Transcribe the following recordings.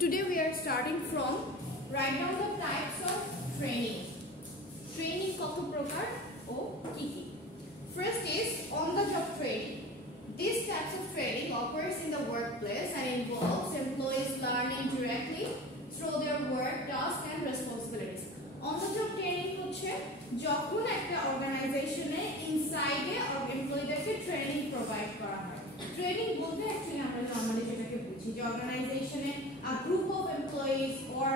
Today we are starting from write down the types of training. Training কত প্রকার ও কি কি? First is on the job training. These types of training occurs in the workplace and involves employees learning directly through their work, tasks and responsibilities. On the job training হচ্ছে যখন একটা অর্গানাইজেশনে ইনসাইডে এমপ্লয়ীদেরকে ট্রেনিং প্রোভাইড করা হয়। ট্রেনিং বলতে অ্যাকচুয়ালি আমরা নরমালি যেটাকে বুঝি যে অর্গানাইজেশনে a group of employees or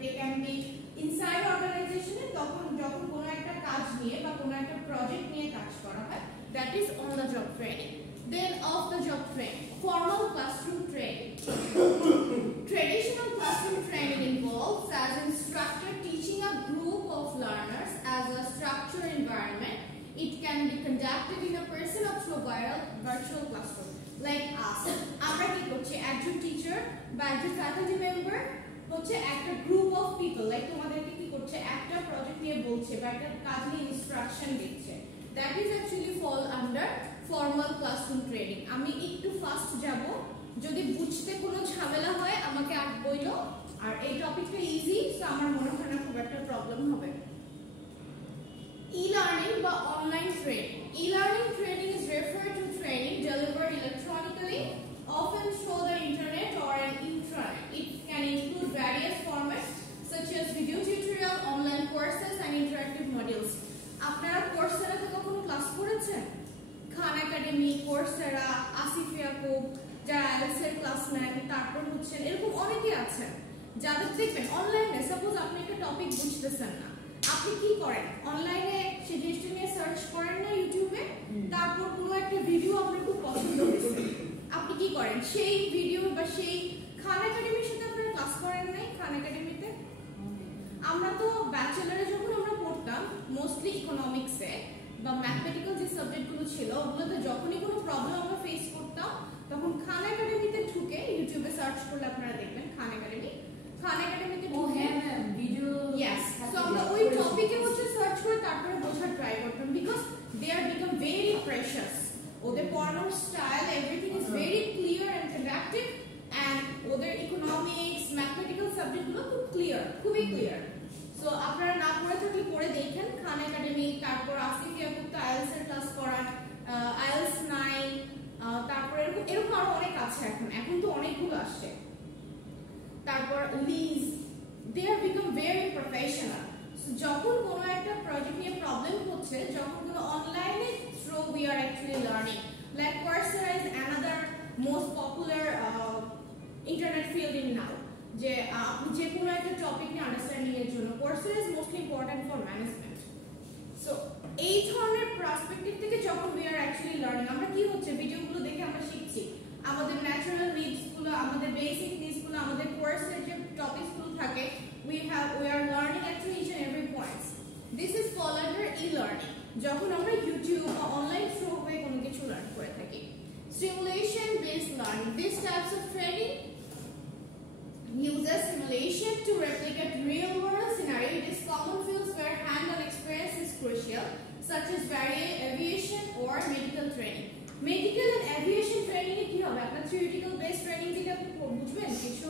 they can be inside organization যখন কোনো একটা কাজ নিয়ে বা কোনো একটা প্রজেক্ট নিয়ে কাজ করা হয়, that is on the job training. Then off the job training, formal classroom training. Traditional classroom training involves as instructor teaching a group of learners as a structured environment. It can be conducted in a person or through virtual classroom. Like us, আমরা কি করছি একজন টিচার বা একজন faculty member হচ্ছে একটা group of people, like তোমাদেরকে কি করছে একটা প্রজেক্ট নিয়ে বলছে বা একটা কাজ নিয়ে ইনস্ট্রাকশন দিচ্ছে, that is actually fall under formal classroom training. আমি একটু ফাস্ট যাব, যদি বুঝতে কোনো ঝামেলা হয় আমাকে আর বইলো, আর এই টপিকটা ইজি, সো আমার মনে হয় না খুব একটা প্রবলেম হবে। E-learning বা online training. E-learning training is referred to training delivered electronically, often through the internet or an intranet. It can include various formats such as video tutorial, online courses and interactive modules. আপনারা কোর্সেরা থেকে কোনো ক্লাস করেছেন? খান academy, Coursera, আসিফিয়া কোপ, যারা আইএলটিএস এর ক্লাস নেন, তারপর হচ্ছে এরকম অনেকে আছেন যাদের দেখবেন অনলাইনে সাপোজ আপনি একটা টপিক বুঝতেছেন না, আপনি কি করেন অনলাইনে সেই জিনিসটা নিয়ে সার্চ করেন না ইউটিউবে, তারপর কোনো একটা ভিডিও আপনার খুব পছন্দ হয়েছে, আপনি কি করেন সেই ভিডিও বা সেই খান একাডেমির সাথে আপনারা ক্লাস করেন নাই? খান একাডেমিতে আমরা তো ব্যাচেলারে যখন আমরা পড়তাম মোস্টলি ইকোনমিক্সে বা ম্যাথমেটিক্যাল যে সাবজেক্টগুলো ছিল ওগুলোতে যখনই কোনো প্রবলেম আমরা ফেস করতাম তখন খান একাডেমিতে ঢুকে ইউটিউবে সার্চ করলে আপনারা দেখবেন খান একাডেমিতে ভিডিও yes so আমরা ওই টপিকে হচ্ছে সার্চ করে তারপরে বোঝার ট্রাই করতাম, because they are become very precious. ওদের পড়ানোর style everything is very clear and interactive, and ওদের ইকোনমিক্স ম্যাথমেটিক্যাল সাবজেক্টগুলো খুব ক্লিয়ার, খুবই ক্লিয়ার। সো আপনারা না পড়ে থাকলে পড়ে দেখেন খান একাডেমি, তারপর আসিফিয়া গুপ্তা আইএলটিএস এর ক্লাস করান, আইএলটিএস 9, তারপর এরকম আরো অনেক আছে, এখন তো অনেকগুলো আসছে। তারপর lease, they have become very professional. So যখন কোনো একটা প্রজেক্ট নিয়ে প্রবলেম হচ্ছে, যখন কোনো অনলাইনে through we are actually learning, like Coursera is another most popular internet field in now. যে আপনি যে কোনো একটা টপিক নিয়ে আন্ডারস্ট্যান্ডিং এর জন্য Coursera is mostly important for management. So এই ধরনের পার্সপেক্টিভ থেকে যখন we are actually learning, আমরা কি হচ্ছে ভিডিওগুলো দেখে আমরা শিখছি, আমাদের ন্যাচারাল নিডস গুলো, আমাদের বেসিক নিডস গুলো, আমাদের কোর্সের যে টপিকস গুলো থাকে, we are learning actually each and every point. This is called under e-learning. যখন আমরা ইউটিউব বা অনলাইন থ্রু হয়ে কোনো কিছু লার্ন করে থাকি। Simulation based learning. These types of training uses simulation to replicate real world scenario. It is common fields where hand-on experience is crucial, such as aviation or medical training. Medical and aviation training কি হবে? আপনার theoretical based training দিলে আপনি বুঝবেন কিছু,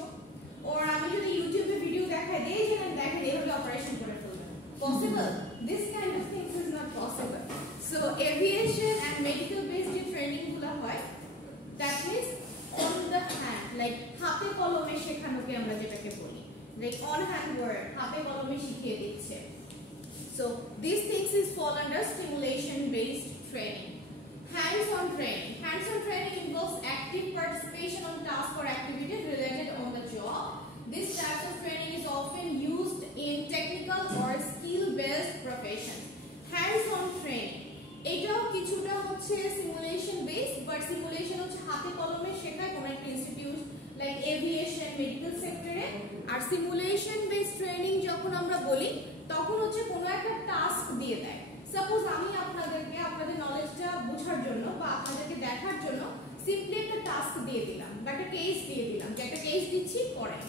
or আমি যদি ইউটিউবে ভিডিও দেখাই দেই যে দেখেন এইভাবে অপারেশন করে ফেলবেন, possible? This kind of things is not possible. So aviation and medical based যে ট্রেনিং গুলো হয়, that means on the hand, like হাতে কলমে শেখানোকে আমরা যেটাকে বলি, like on hand word, হাতে কলমে শিখিয়ে দিচ্ছে। So these things is fall under stimulation based training. Hands-on training. Hands-on training involves active participation on tasks or activities related on the job. This type of training is often used in technical or skill-based professions. Hands-on training. এটাও কিছুটা হচ্ছে simulation based, but simulation হচ্ছে হাতে কলমে শেখায় কোনো একটা institute like aviation, medical সেক্টরে। আর simulation based ট্রেনিং যখন আমরা বলি তখন হচ্ছে কোনো একটা টাস্ক দিয়ে দেয়। সাপোজ আমি আপনাদের নলেজটা বোঝার জন্য বা আপনাদেরকে দেখার জন্য সিম্পলি একটা টাস্ক দিয়ে দিলাম বা একটা কেস দিয়ে দিলাম, যে একটা কেস দিচ্ছি করেন,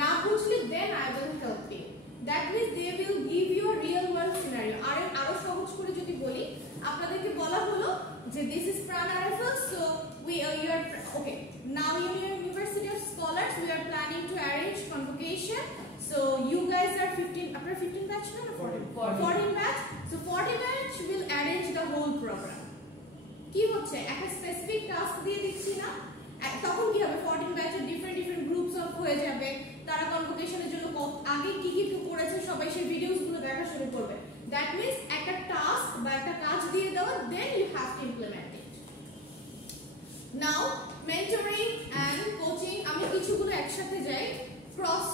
না বুঝলে then I will help you. That means they will give you a real world scenario. আরো সহজ করে যদি বলি, আপনাদেরকে বলা হলো যে দিস ইজ প্রাণ Arafat, so we you are okay now in your University of Scholars we are planning হচ্ছে একটা স্পেসিফিক টাস্ক দিয়ে দিচ্ছি না, তখন কি হবে 14 ব্যাচের ডিফারেন্ট গ্রুপস অফ হয়ে যাবে, তারা কনভোকেশনের জন্য আগে কি করেছে সবাই সেই ভিডিওস গুলো দেখা শুরু করবে। দ্যাট মিন্স একটা টাস্ক বা একটা কাজ দিয়ে দেওয়া, then you have to implement it. Now mentoring and coaching, আমি কিছুগুলো একসাথে যাই। Cross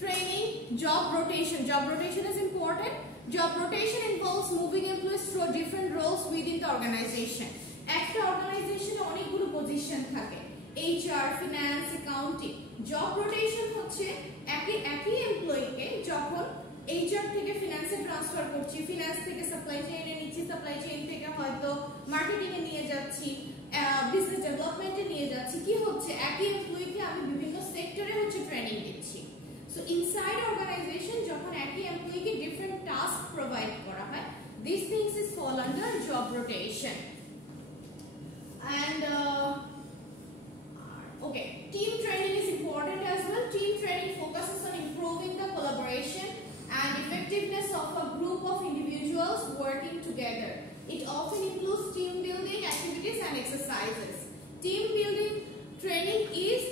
training, job rotation is important. Job rotation involves moving employees through different roles within the organization. একটা অর্গানাইজেশনে অনেকগুলো পজিশন থাকে, HR, finance, accounting. Job rotation হচ্ছে একই এমপ্লয়িকে যখন HR থেকে ফিনান্সে ট্রান্সফার করছি, ফিনান্স থেকে সাপ্লাই চেইনে নিচ্ছি, সাপ্লাই চেইন থেকে হয়তো মার্কেটিং এ নিয়ে যাচ্ছি, বিজনেস ডেভেলপমেন্টে নিয়ে যাচ্ছি, কি হচ্ছে একই এমপ্লয়িকে আমি বিভিন্ন সেক্টরে হচ্ছে ট্রেনিং দিচ্ছি। সো ইনসাইড অর্গানাইজেশন যখন একই এমপ্লয়িকে ডিফারেন্ট টাস্ক প্রোভাইড করা হয়, this things is fall under job rotation. And okay, team training is important as well. Team training focuses on improving the collaboration and effectiveness of a group of individuals working together. It often includes team building activities and exercises. Team building training is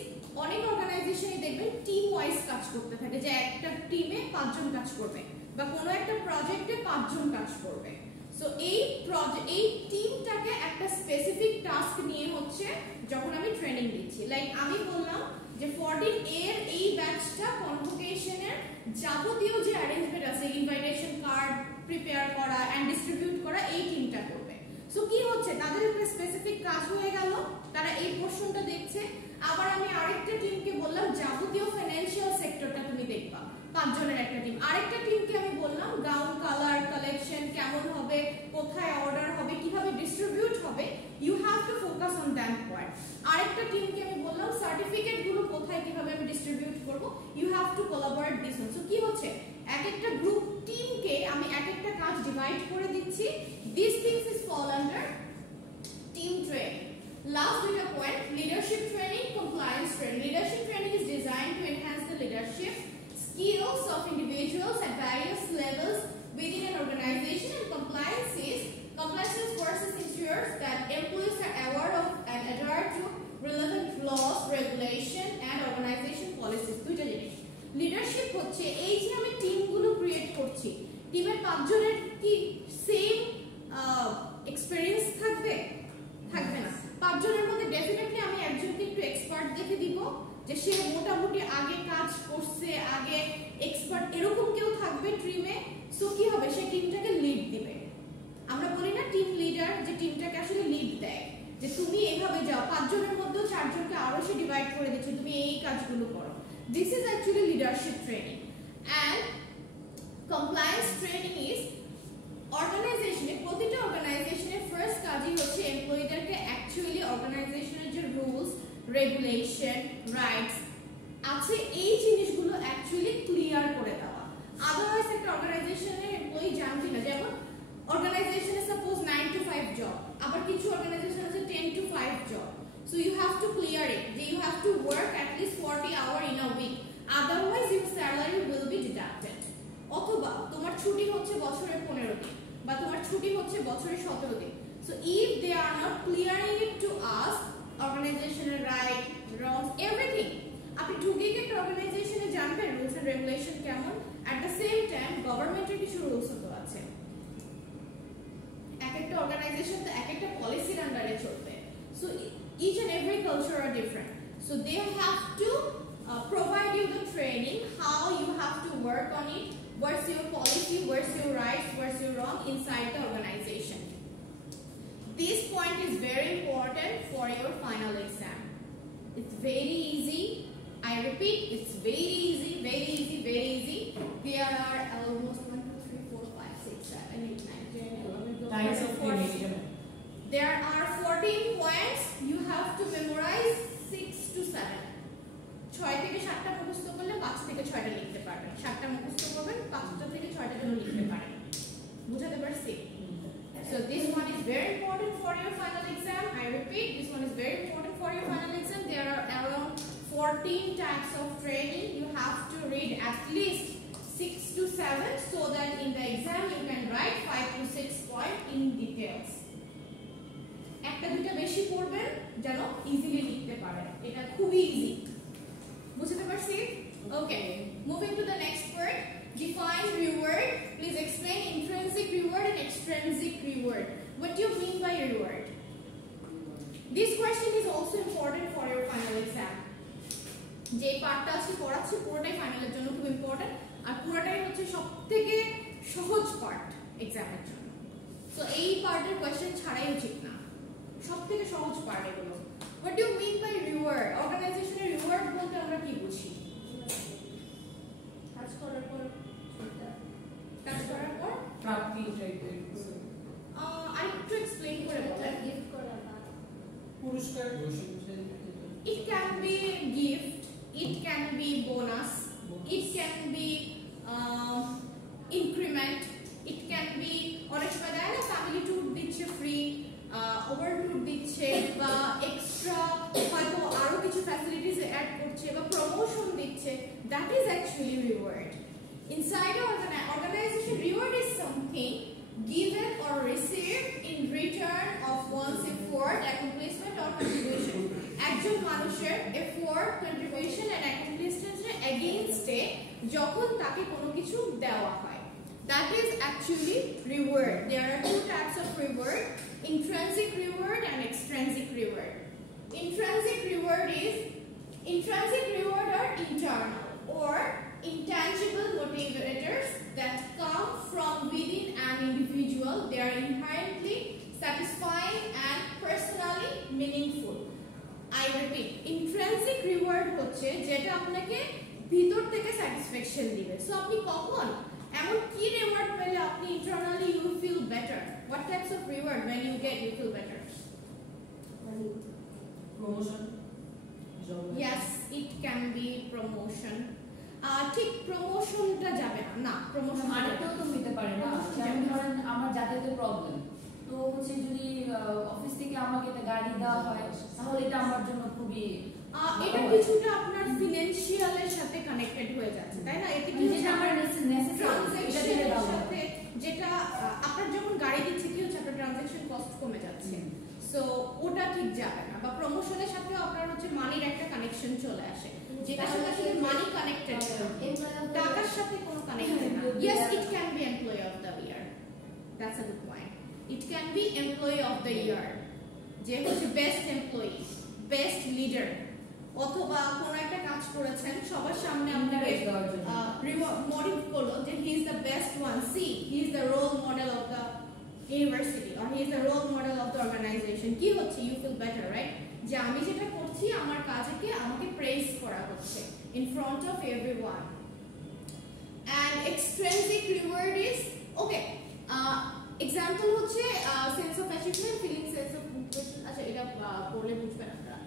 অনেক অর্গানাইজেশনে দেখবেন team wise কাজ করতে থাকে, যে একটা টিমে 5 জন কাজ করবে বা কোনো একটা প্রজেক্টে 5 জন কাজ করবে। সো এই টিমটাকে একটা স্পেসিফিক টাস্ক নিয়ে হচ্ছে যখন আমি ট্রেনিং দিচ্ছি, লাইক আমি বললাম যে 14 এর এই ব্যাচটা কনভোকেশনের যাবতীয় যে অ্যারেঞ্জমেন্ট আছে, ইনভাইটেশন কার্ড প্রিপেয়ার করা এন্ড ডিস্ট্রিবিউট করা, এই টিমটা করবে। সো কি হচ্ছে তাদের একটা স্পেসিফিক কাজ হয়ে গেল, তারা এই পোরশনটা দেখছে। আবার আমি আরেকটা টিমকে বললাম যাবতীয় ফাইন্যান্সিয়াল সেক্টরটা তুমি দেখবা, 5 জনের একটা টিম। আরেকটা টিমকে আমি বললাম গাউন কালার কালেকশন কেমন হবে, কোথায় অর্ডার হবে, কিভাবে ডিস্ট্রিবিউট হবে, you have to focus on that point. আরেকটা টিমকে আমি বললাম সার্টিফিকেট গুলো কোথায় কিভাবে আমি ডিস্ট্রিবিউট করব, you have to collaborate this one. So কি হচ্ছে এক একটা গ্রুপ টিমকে আমি এক একটা কাজ ডিভাইড করে দিচ্ছি। This things is fall under team training. Last data point, leadership training, compliance training. Leadership training is designed to enhance the leadership skills of individuals at various levels within an organization, and compliance courses ensures that employees are aware of and adhere to relevant laws, regulation and organization policies. দুইটা জিনিস। লিডারশিপ হচ্ছে এই যে আমি টিমগুলো ক্রিয়েট করছি, টিমের 5 জনের কি সেম এক্সপেরিয়েন্স থাকবে? থাকবে না। 5 জনের মধ্যে ডেফিনেটলি আমি একজনকে একটু এক্সপার্ট দেখে দিব, যে সে মোটামুটি আগে কাজ করছে, আগে এক্সপার্ট, এরকম কেউ থাকবে টিমে। সো কি হবে, সে টিমটাকে লিড দিবে। আমরা বলি না টিম লিডার, যে টিমটাকে আসলে লিড দেয়, যে তুমি এইভাবে যাও, 5 জনের মধ্যে 4 জনকে আরো সে ডিভাইড করে দিচ্ছে, তুমি এই কাজগুলো করো। This is actually leadership training. And compliance training is অর্গানাইজেশনে, প্রতিটা অর্গানাইজেশনের ফার্স্ট কাজই হচ্ছে এমপ্লয়িদেরকে অ্যাকচুয়ালি অর্গানাইজেশনের যে রুলস রেগুলেশন রাইটস আছে এই জিনিসগুলো অ্যাকচুয়ালি ক্লিয়ার করে দেওয়া। আদারওয়াইজ একটা অর্গানাইজেশনের এমপ্লয়ি জানবে না, যেমন অর্গানাইজেশনে সাপোজ 9 to 5 জব, আবার কিছু অর্গানাইজেশন আছে 10 to 5 job. So you have to clear it, যে you have to work at least 40 hour in a week, otherwise your salary will be deducted. অথবা তোমার ছুটি হচ্ছে বছরে 15 দিন, বা তোমার ছুটি হচ্ছে বছরে 17 দিন। So if they are not clearing it to us, অর্গানাইজেশনের রাইট রংস এভরিথিং, আপনি ঢুকে একটা অর্গানাইজেশনে জানবেন রুলস এন্ড রেগুলেশন কেমন। এট দ্য সেম টাইম গভর্নমেন্টের কিছু রুলস তো আছে, এক একটা অর্গানাইজেশন তো এক একটা পলিসির আন্ডারে চলবে। So each and every culture are different, so they have to provide you the training how you have to work on it, what's your policy, what's your rights, what's your wrong inside the organization. This point is very important for your final exam. It's very easy, I repeat, it's very easy, very easy, very easy. There are almost 1 2 3 4 5 6 7 8 9 10 11 12 there are 14 points you have to memorize 6 to 7. 6 থেকে 7টা মুখস্থ করলে 5 থেকে 6টা লিখতে পারবেন, 7টা মুখস্থ করবেন 5টা থেকে 6টা জন্য লিখতে পারেন। বুঝাতে পারছি? So this one is very important for your final exam. I repeat, this one is very important for your final exam. There are around 14 types of training. You have to read at least 6 to 7 so that in the exam you can write 5 to 6 points in details. একটা দুইটা বেশি পড়বেন যেন ইজিলি লিখতে পারেন, এটা খুবই easy, বুঝতে পারছি? Okay, moving to the next word, define reward. Please explain intrinsic reward and extrinsic reward. What do you mean by reward? This question is also important for your final exam. যে পার্টটা আছে পড়াচ্ছি পুরোটাই ফাইনালের জন্য খুব ইম্পর্টেন্ট, আর পুরোটাই হচ্ছে সবথেকে সহজ পার্ট এক্সামের জন্য। সো এই পার্টের কোশ্চেন ছাড়াই উচিত না, সবথেকে সহজ পার্ট এগুলো। What do you mean by reward? অর্গানাইজেশনের রিওয়ার্ড বলতে আমরা কি বুঝি? কাজ করার পর প্রাপ্তি টাইপের আরেকটু এক্সপ্লেইন করে বলেন। গিফট করা বা পুরস্কার, It can be gift, it can be bonus, it can be increment, it can be অনেক সময় দেয় না ফ্যামিলি ট্যুর দিচ্ছে ফ্রি, ওভারট্যুর দিচ্ছে বা এক্সট্রা হয়তো আরো কিছু ফ্যাসিলিটিস অ্যাড করছে বা প্রমোশন দিচ্ছে, that is actually reward. Inside an organization, reward is something given or received in return of one's effort, accomplishment or contribution. একজন মানুষের এফোর্ট, কন্ট্রিবিউশন এন্ড অ্যাকমপ্লিশমেন্টের এগেইনস্টে যখন তাকে কোনো কিছু দেওয়া হয়, that is actually reward. There are two types of reward, intrinsic reward and extrinsic reward. Intrinsic reward are internal or intangible motivators that come from within an individual. They are inherently satisfying and personally meaningful. I repeat, intrinsic reward হচ্ছে যেটা আপনাকে ভিতর থেকে স্যাটিসফ্যাকশন দিবে। সো আপনি কখন এমন কি রিওয়ার্ড পেলে আপনি internally you feel better? What types of reward when you get you feel better? Promotion, Yes, it can be promotion. ঠিক প্রমোশনটা যাবে না, না প্রমোশন আরেকটাও তো নিতে পারে না, যেমন ধরেন আমার যাতায়াতের প্রবলেম, তো হচ্ছে যদি অফিস থেকে আমাকে একটা গাড়ি দেওয়া হয় তাহলে এটা আমার জন্য খুবই এটা কিছুটা আপনার ফিনান্সিয়ালের সাথে কানেক্টেড হয়ে যাচ্ছে, তাই না? এতে কি হচ্ছে আমার ট্রানজাকশনের সাথে, যেটা আপনার যখন গাড়ি দিচ্ছে কি হচ্ছে আপনার ট্রানজাকশন কস্ট কমে যাচ্ছে, সো ওটা ঠিক যাবে না। বা প্রমোশনের সাথেও আপনার হচ্ছে মানির একটা কানেকশন চলে আসে, যেটার সাথে আসলে মানি কানেক্টেড, টাকার সাথে কোনো কানেক্টেড না। Yes, it can be employee of the year. That's a good point. It can be employee of the year, যে হচ্ছে বেস্ট এমপ্লয়ি, বেস্ট লিডার, অথবা কোন একটা কাজ করেছেন সবার সামনে আপনাকে মোটিভ করলো যে he is the best one, see he is the role model of the university or he is the role model of the organisation. কি হচ্ছে? You feel better, right? যে আমি যেটা করছি আমার কাজকে আমাকে প্রেজ করা হচ্ছে in front of everyone. And extrinsic reward is okay. Example হচ্ছে sense of achievement, feeling sense of completion. আচ্ছা এটা পড়লে বুঝবেন আপনারা।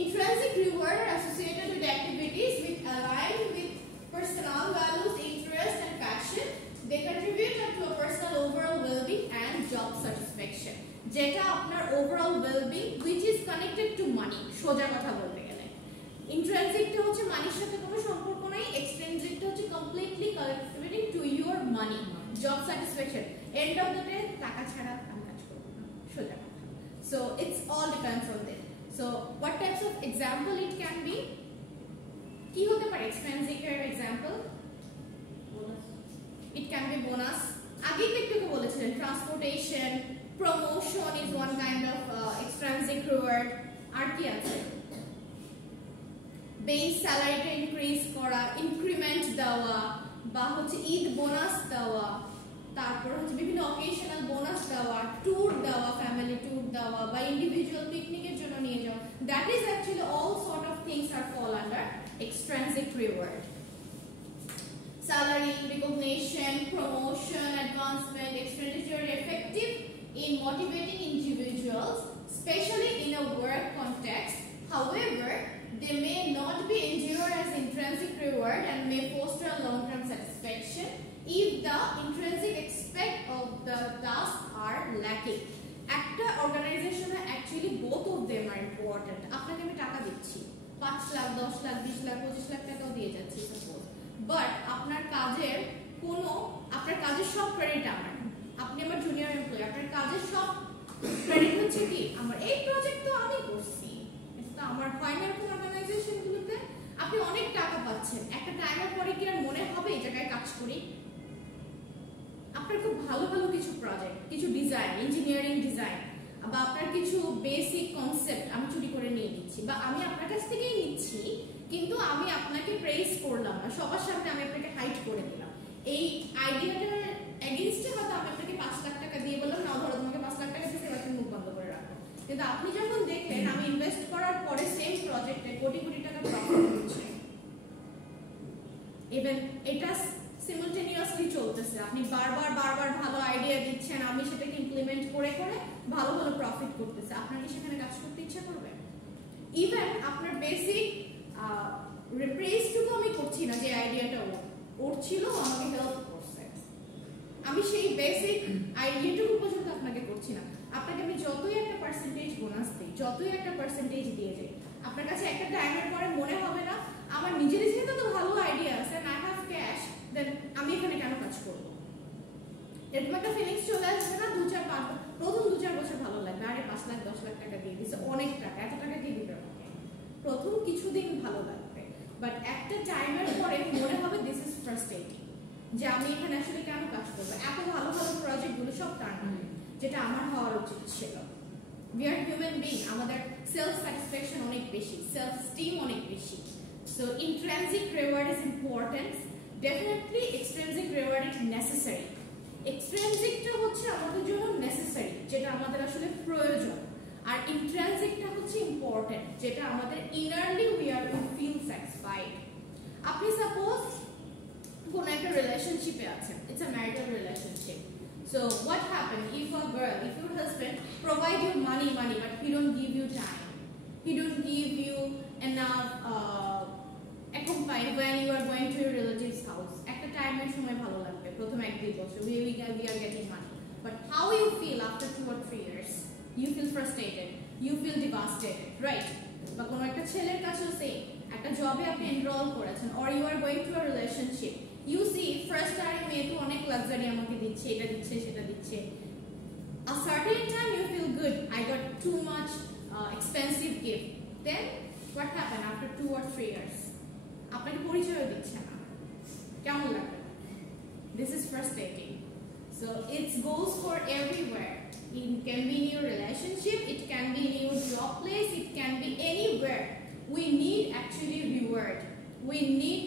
Intrinsic reward are associated with activities which align with personal values, interest and passion. They contribute to a personal overall well-being and job satisfaction. যেটা আপনার overall well-being which is connected to money, সোজা কথা বলতে গেলে। Intrinsic টা হচ্ছে মানির সাথে কোনো সম্পর্ক নাই, extrinsic টা হচ্ছে completely contributing to your money, job satisfaction. End of the day টাকা ছাড়া আমি কাজ করব না, সোজা কথা। So it's all depends on that. So what types of example it can be? কি হতে পারে extrinsic এর example? It can be bonus. আগে একটু বলেছিলেন transportation, promotion is one kind of extrinsic reward. আর কি আছে? Base salary টা increase করা, increment দেওয়া, বা হচ্ছে ঈদ বোনাস দেওয়া, তারপর হচ্ছে বিভিন্ন অকেশনাল বোনাস দেওয়া, ট্যুর দেওয়া, ফ্যামিলি ট্যুর দেওয়া বা ইন্ডিভিজুয়াল পিকনিকের জন্য নিয়ে যাওয়া। That is actually all sort of things are fall under extrinsic reward. Salary, recognition, promotion, advancement, expenditure are effective in motivating individuals, especially in a work context. However, they may not be endured as intrinsic reward and may foster long-term satisfaction if the intrinsic aspect of the task are lacking. একটা অর্গানাইজেশনে actually both of them are important. আপনাকে আমি টাকা দিচ্ছি 5 লাখ 10 লাখ 20 লাখ 25 লাখ টাকাও দিয়ে যাচ্ছি suppose, but আপনার কাজের সব ক্রেডিট আমার, আপনি আমার জুনিয়র এমপ্লয়ি, আপনার কাজের সব ক্রেডিট হচ্ছে কি আমার এই প্রজেক্ট তো আমি করছি, এটা তো আমার হয় না। এরকম অর্গানাইজেশনগুলোতে আপনি অনেক টাকা পাচ্ছেন, একটা টাইমের পরে কি আর মনে হবে এই জায়গায় কাজ করি? আপনার খুব ভালো ভালো কিছু প্রজেক্ট, কিছু ডিজাইন, ইঞ্জিনিয়ারিং ডিজাইন, বা আপনার কিছু বেসিক কনসেপ্ট আমি চুরি করে নিয়ে নিচ্ছি, বা আমি আপনার কাছ থেকেই নিচ্ছি, কিন্তু আমি আপনাকে প্রেইজ করলাম না, সবার সামনে আমি আপনাকে হাইড করে দিলাম। এই আইডিয়াটার এগেইনস্টে হয়তো আমি আপনাকে 5 লাখ টাকা দিয়ে বললাম, না ধরো তোমাকে 5 লাখ টাকা দিতে, এবার তুমি মুখ বন্ধ করে রাখো। কিন্তু আপনি যখন দেখলেন আমি ইনভেস্ট করার পরে সেম প্রজেক্টে কোটি কোটি টাকা প্রফিট হচ্ছে, ইভেন এটা সিমultaneously চলতেছে, আপনি বারবার বারবার ভালো আইডিয়া দিচ্ছেন, আমি সেটাকে ইমপ্লিমেন্ট করে করে ভালো ভালো প্রফিট করতেছে, আপনার কি সেখানে কাজ করতে ইচ্ছা করবে? ইভেন আপনার বেসিক রিপ্রেজটুকু আমি করছি না, যে আইডিয়াটা ওর ছিল, আমাকে হেল্প করছে, আমি সেই বেসিক আইডিয়াটুকু পর্যন্ত আপনাকে করছি না। আপনাকে আমি যতই একটা পার্সেন্টেজ বোনাস দিই, যতই একটা পার্সেন্টেজ দিয়ে যাই, আপনার কাছে একটা টাইমের পরে মনে হবে না আমার নিজেরই যেহেতু তো ভালো আইডিয়া আছে, আই হ্যাভ ক্যাশ, দেন আমি এখানে কেন কাজ করবো? এরকম একটা ফিলিংস চলে আসবে না? প্রথম 2-4 বছর ভালো লাগবে, আরে 5 লাখ 10 লাখ টাকা দিয়ে দিচ্ছে, অনেক টাকা, এত টাকা দিয়ে দিবে আমাকে, প্রথম কিছুদিন ভালো লাগবে, বাট একটা টাইমের পরে মনে হবে দিস ইজ ফ্রাস্ট্রেটিং, যে আমি এখানে আসলে কেন কাজ করবো? এত ভালো ভালো প্রজেক্টগুলো সব তার না, যেটা আমার হওয়ার উচিত ছিল। We are human being, আমাদের সেলফ স্যাটিসফ্যাকশন অনেক বেশি, সেলফ স্টিম অনেক বেশি। So intrinsic reward is important, definitely extrinsic reward is necessary. Extrinsicটা হচ্ছে আমাদের জন্য নেসেসারি, যেটা আমাদের আসলে প্রয়োজন, আর ইন্ট্রিনসিকটা হচ্ছে ইম্পর্টেন্ট, যেটা আমাদের ইনারলি উই ফিল স্যাটিসফাইড। আপনি সাপোজ কোন একটা রিলেশনশিপে আছেন, it's a marital relationship, so what happen if a girl, if your husband provide you money but he don't give you time, he don't give you enough accompany when you are going to your relative's house, একটা টাইমের সময় ভালো লাগবে প্রথম 1-2 বছর, we are getting money, but how you feel after 2 or 3 years? You feel frustrated, you feel devastated, right? বা কোন একটা ছেলের কাছেও সেম, একটা জবে আপনি এনরোল করেছেন, or you are going to a relationship, you see first time মেয়ে তো অনেক লাক্সারি আমাকে দিচ্ছে, এটা দিচ্ছে সেটা দিচ্ছে, a certain time you feel good, I got too much expensive gift, then what happen after 2 or 3 years? আপনাকে পরিচয় দিচ্ছে না, কেমন লাগবে? This is frustrating. So it goes for everywhere. It can be in your relationship, it can be in your job place, it can be anywhere. We need actually reward, we need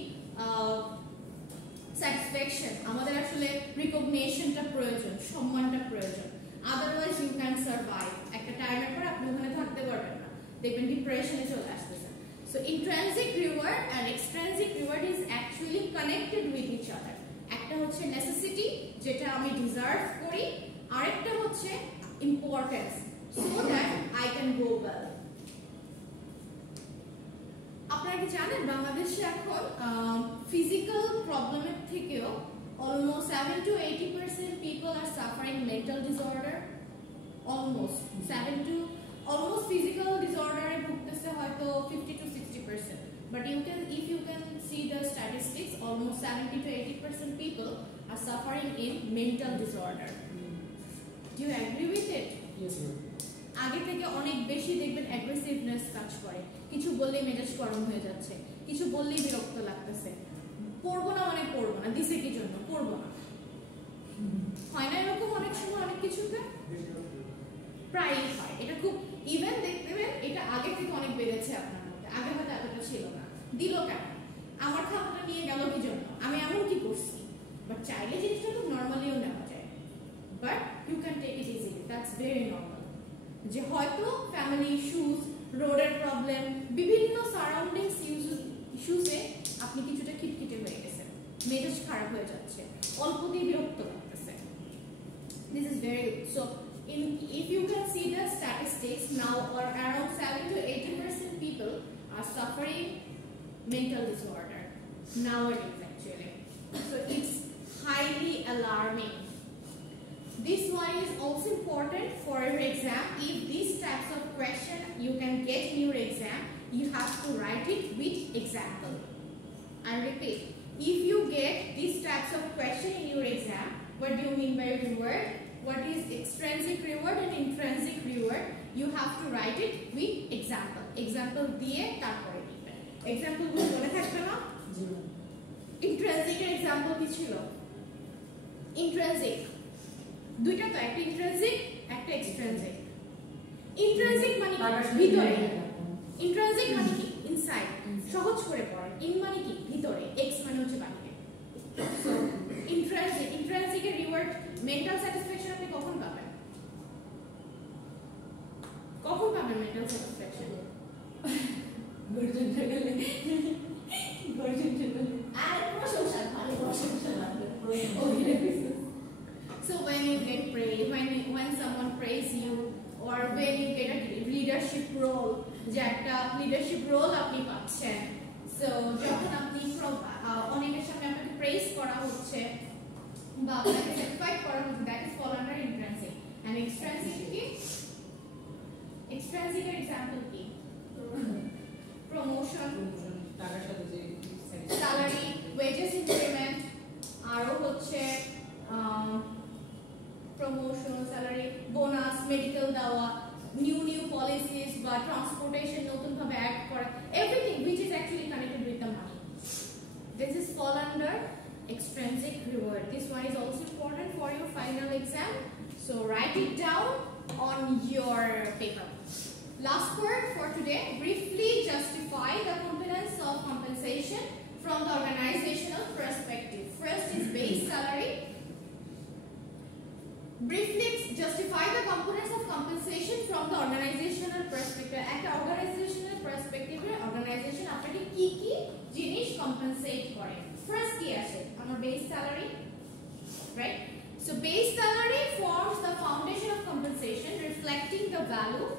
satisfaction, আমাদের আসলে রিকগনিশনটা প্রয়োজন, সম্মানটা প্রয়োজন, otherwise you can survive. একটা টাইমের পর আপনি ওখানে থাকতে পারবেন না, দেখবেন ডিপ্রেশনে চলে আসতেছে। So intrinsic reward and extrinsic reward is actually connected with each other. একটা হচ্ছে নেসেসিটি, যেটা আমি ডিজার্ভ করি, আরেকটা হচ্ছে importance, so that I can go well. আপনারা কি জানেন বাংলাদেশে এখন ফিজিক্যাল প্রবলেমের থেকেও almost 7 to 80% people are suffering mental disorder, almost physical disorder এ ভুগতেছে হয়তো 50 to 60%, but if you can see the statistics, almost 70 to 80% people are suffering in mental disorder. Do you agree with it? Yes, ma'am. আগে থেকে অনেক বেশি দেখবেন অ্যাগ্রেসিভনেস কাজ করে, কিছু বললেই মেজাজ গরম হয়ে যাচ্ছে, কিছু বললেই বিরক্ত লাগতেছে, পড়বো না মানে পড়বো না, দিছে কি জন্য পড়বো না, হয় না এরকম অনেক সময় অনেক কিছুতে প্রায়ই হয়। এটা খুব ইভেন দেখবেন এটা আগে থেকে অনেক বেড়েছে আপনার মধ্যে, আগে হয়তো এতটা ছিল না, দিল কেন, আমার খাবারটা নিয়ে গেল কি জন্য, আমি এমন কি করছি, বাট চাইলে জিনিসটা খুব নর্মালিও নেওয়া যায়, but you can take it easily, that's very normal. যে হয়তো ফ্যামিলি ইস্যুস, রোডের প্রবলেম, বিভিন্ন সারাউন্ডিংস ইস্যুসে আপনি কিছুটা খিটখিটে হয়ে গেছেন, মেজাজ খারাপ হয়ে যাচ্ছে, অল্প দিয়ে বিরক্ত লাগতেছে, this is very good. So if you can see the statistics now, or around 7 to 80% people are suffering mental disorder nowadays actually, so it's highly alarming. This one is also important for your exam. If these types of question you can get in your exam, you have to write it with example. I repeat, if you get these types of question in your exam, what do you mean by reward? what is extrinsic reward and intrinsic reward. You have to write it with example দিয়ে তারপরে লিখবেন। এক্সাম্পল গুলো মনে থাকবে না? intrinsic এর এক্সাম্পল কি ছিল? intrinsic দুইটা তো, একটা intrinsic একটা extrinsic। intrinsic মানে ভিতরে, intrinsic মানে কি ইনসাইড, সহজ করে পড়েন। ইন মানে কি ভিতরে, এক্স মানে হচ্ছে বাইরে। সো intrinsic এর রিওয়ার্ড মেন্টাল স্যাটিসফ্যাকশন আপনি কখন পাবেন? কখন পাবেন mental satisfaction? So when you get praise, when someone praise you, or when you get a leadership role, যে একটা leadership role আপনি পাচ্ছেন, so যখন আপনি অনেকের সামনে আপনাকে প্রেজ করা হচ্ছে বা আপনাকে সার্টিফাইড করা হচ্ছে, that is fall under intrinsic. And extrinsic কি? extrinsic এর এক্সাম্পল কি? প্রমোশন, টাকার সাথে যে স্যালারি, ওয়েজেস ইনক্রিমেন্ট, আরো হচ্ছে প্রমোশন, স্যালারি, বোনাস, মেডিকেল দেওয়া, নিউ পলিসিস বা ট্রান্সপোর্টেশন নতুন ভাবে অ্যাড করা, everything which is actually connected with the money. This is fall under extrinsic reward. This one is also important for your final exam, so write it down on your paper. Last word for today: briefly justify the components of compensation from the organizational perspective. First is base salary. Briefly justify the components of compensation from the organizational perspective. At the organizational perspective, organization আপনাকে কি কি জিনিস compensate করে? First কি আসে? আমার base salary, right? So base salary forms the foundation of compensation, reflecting the value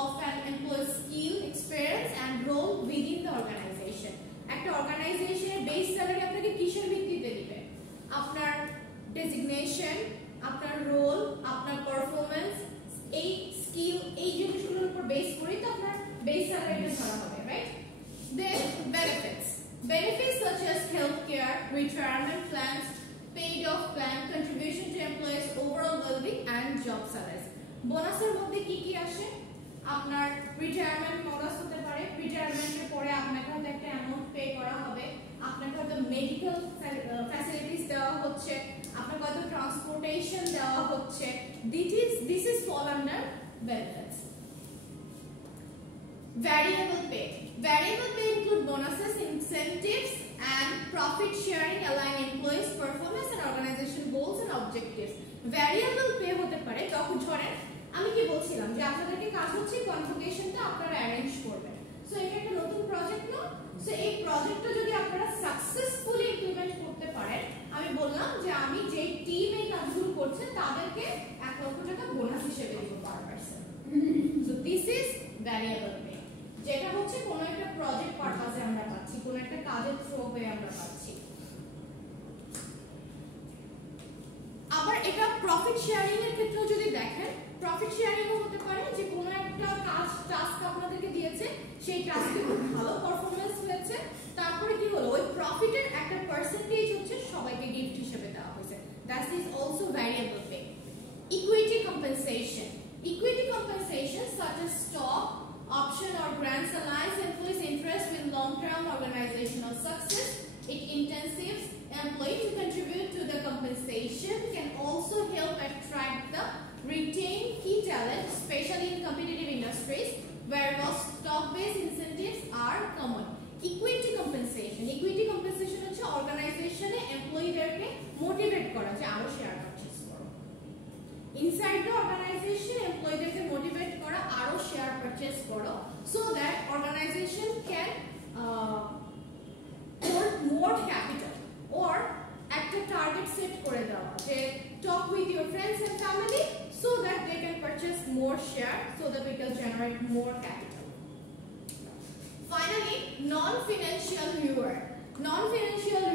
of an employee's skill, experience, and role within the organization. একটা organizationের base salary আপনাকে কিসের ভিত্তিতে দিবে? আপনার designation, আপনার রোল, আপনার পারফরম্যান্স, এই স্কিল, এই জিনিসগুলোর উপর বেস করে তো আপনার বেস স্যালারিটা ধরা হবে, রাইট? দেন benefits such as healthcare, retirement plans, paid off plan, contribution to employees' overall well-being, and job salaries. বোনাসের মধ্যে কি কি আসে? আপনার রিটায়ারমেন্ট বোনাস হতে পারে, রিটায়ারমেন্টের পরে আপনাকে হয়তো একটা অ্যামাউন্ট পে করা হবে, আপনাকে হয়তো মেডিকেল ফ্যাসিলিটিস দেওয়া হচ্ছে, আপনাকে হয়তো ট্রান্সপোর্টেশন দেওয়া হচ্ছে। This is fall under benefits. Variable pay include bonuses, incentives, and profit sharing align employees' performance and organization goals and objectives. Variable pay হতে পারে যখন ধরেন আমি কি বলছিলাম যে আপনাদেরকে কাজ হচ্ছে কনভোকেশনটা আপনারা অ্যারেঞ্জ করবেন। সো এটা একটা নতুন প্রজেক্ট না, সো এই প্রজেক্টটা যদি আপনারা সাকসেসফুলি ইমপ্লিমেন্ট করতে পারেন, আমি বললাম যে আমি যে টিম এই কাজগুলো করছে তাদেরকে 1 লক্ষ টাকা বোনাস হিসেবে দিব per person. So this is variable pay, যেটা হচ্ছে কোনো একটা প্রজেক্ট পারপাসে আমরা পাচ্ছি, কোনো একটা কাজের থ্রু হয়ে আমরা পাচ্ছি। আবার এটা প্রফিট শেয়ারিং এর ক্ষেত্রেও যদি দেখেন, প্রফিট শেয়ারিংও হতে পারে যে কোনো একটা কাজ টাস্ক আপনাদেরকে দিয়েছে, সেই টাস্কে খুব ভালো পারফরম্যান্স হয়েছে, তারপরে কি হলো ওই প্রফিটের একটা পার্সেন্টেজ হচ্ছে সবাইকে গিফট হিসেবে দেওয়া হয়েছে। That is also variable pay. Equity compensation such as stock, option, or grants aligns employees' interest with long-term organizational success. It intensives employees to contribute to the compensation, can also help attract the retain key talent, especially in competitive industries where stock-based incentives are common. Equity compensation হচ্ছে অর্গানাইজেশনে এমপ্লয়িদেরকে মোটিভেট করা যে আরো share purchase করো। Inside the organisation এমপ্লয়িদেরকে মোটিভেট করা আরো শেয়ার পারচেজ করো, so that organization can hold more capital, or একটা টার্গেট সেট করে দেওয়া যে talk with your friends and family so that they can purchase more share, so that we can generate more capital. Finally, non-financial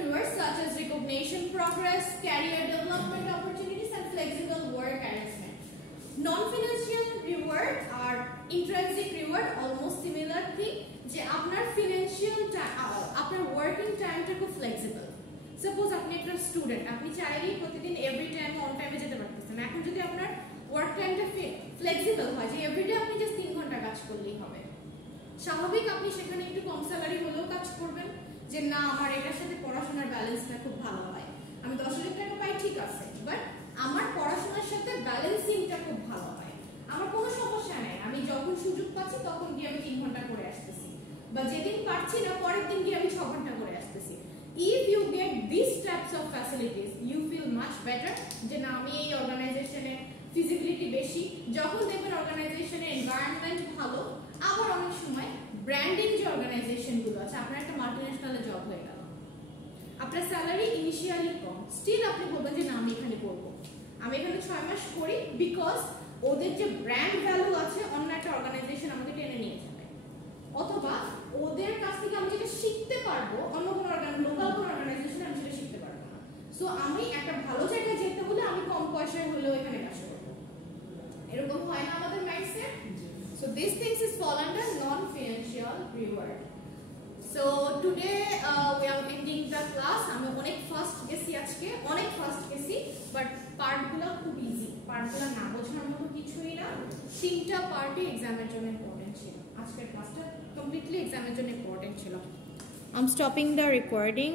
rewards such as recognition progress, career development opportunities, and flexible work arrangement. Non-financial rewards are intrinsic reward, almost similar thing, যে আপনার financial আপনার working timeটা খুব flexible. Suppose আপনি একটা স্টুডেন্ট, আপনি চাইলেই প্রতিদিন এভরি টাইম অন টাইমে যেতে পারতেছেন, এখন যদি আপনার ওয়ার্ক টাইমটা ফ্লেক্সিবল হয় যে এভরিডে আপনি জাস্ট 3 ঘন্টা কাজ করলেই হবে, স্বাভাবিক আপনি সেখানে একটু কম স্যালারি হলেও কাজ করবেন যে না আমার এটার সাথে পড়াশোনার ব্যালেন্সটা খুব ভালো হয়, আমি 10,000 টাকা পাই ঠিক আছে, বাট আমার পড়াশোনার সাথে ব্যালেন্সিংটা খুব ভালো হয়, আমার কোনো সমস্যা নেই, আমি যখন সুযোগ পাচ্ছি তখন গিয়ে আমি 3 ঘন্টা করে আসতেছি, বা যেদিন পারছি না পরের দিন গিয়ে আমি 6 ঘন্টা করে আসতেছি। If you get these types of facilities, you feel much better যে না আমি এই অর্গানাইজেশনে ফিজিবিলিটি বেশি, যখন দেখবেন অর্গানাইজেশনের এনভায়রনমেন্ট ভালো, আবার অনেক সময় ব্র্যান্ডিং যে অর্গানাইজেশনগুলো আছে, আপনার একটা মাল্টিন্যাশনালে জব হয়ে গেল, আপনার স্যালারি ইনিশিয়ালি কম, স্টিল আপনি বলবেন যে না আমি এখানে করবো, আমি এখানে 6 মাস করি, বিকজ ওদের যে ব্র্যান্ড ভ্যালু আছে অন্য একটা অর্গানাইজেশন আমাকে টেনে নিয়ে যাবে, অথবা ওদের কাছ থেকে আমি যেটা শিখতে পারবো অন্য কোনো লোকাল কোনো অর্গানাইজেশনে আমি সেটা শিখতে পারবো না। সো আমি একটা ভালো জায়গায় যেতে হলে আমি কম পয়সায় হলেও এখানে কাজ করবো, এরকম হয় না আমাদের mindset. So these things is fall under non-financial reward. So today we are ending the class. আমি অনেক ফাস্ট গেছি আজকে, অনেক ফাস্ট গেছি, বাট পার্টগুলো খুব ইজি, পার্টগুলো না বোঝার মতো কিছুই না, 3টা পার্টই এক্সামের জন্য ইম্পর্টেন্ট ছিল, আজকের ক্লাসটা কমপ্লিটলি এক্সামের জন্য ইম্পর্টেন্ট ছিল। I'm stopping the recording.